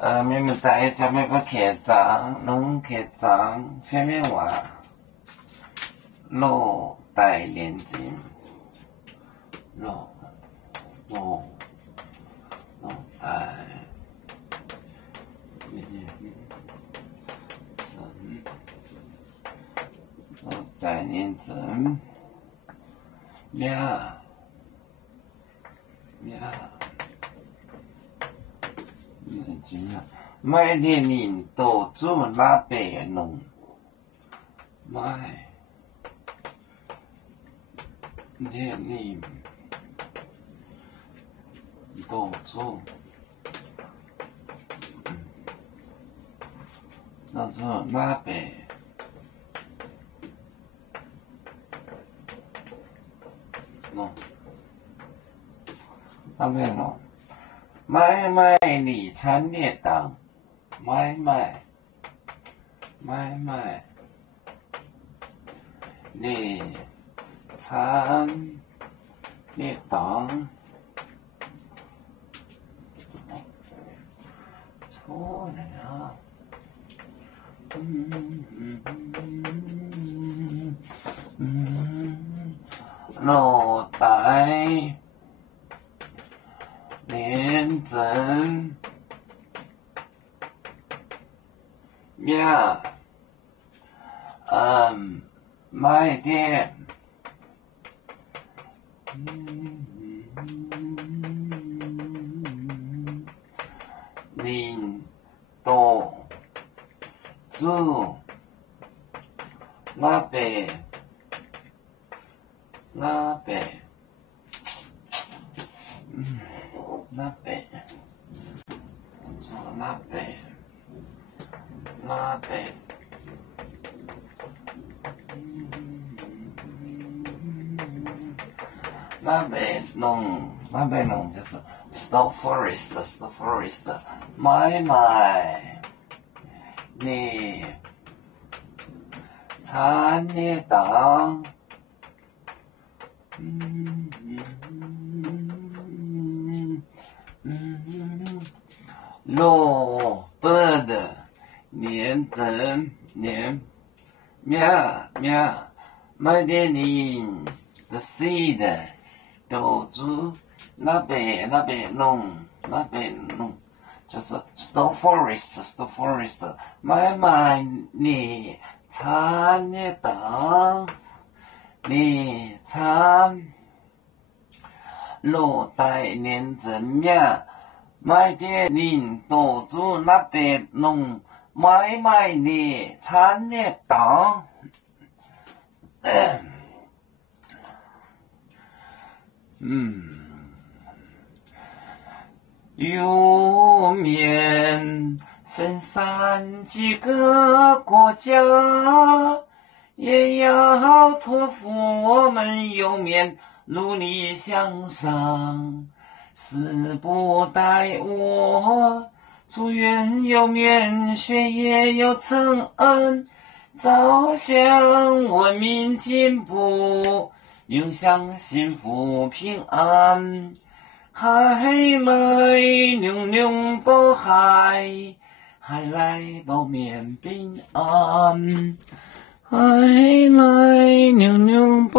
明明大家要要客长，能客长，片面话，落带连金，落带连针，呀。买电影都做那边弄，买电影都做，都做那边弄，那边弄。买卖理产业党，买卖理产业党，错了，脑袋。连针呀，买点，领导做那边。那边，弄就是 stop forest， 买卖你产业党，落bird 连针连买点零 the seed 豆子那边弄，就是 stop forest 买卖你产业党，你产落带连针买点零豆子那边弄，买卖你产业党。有面分散几个国家，也要托付我们有面努力向上。死不待我，祝愿有面学业有成恩，走向文明进步，永享幸福平安。海来娘娘保海，海来保面平安。海来娘娘保。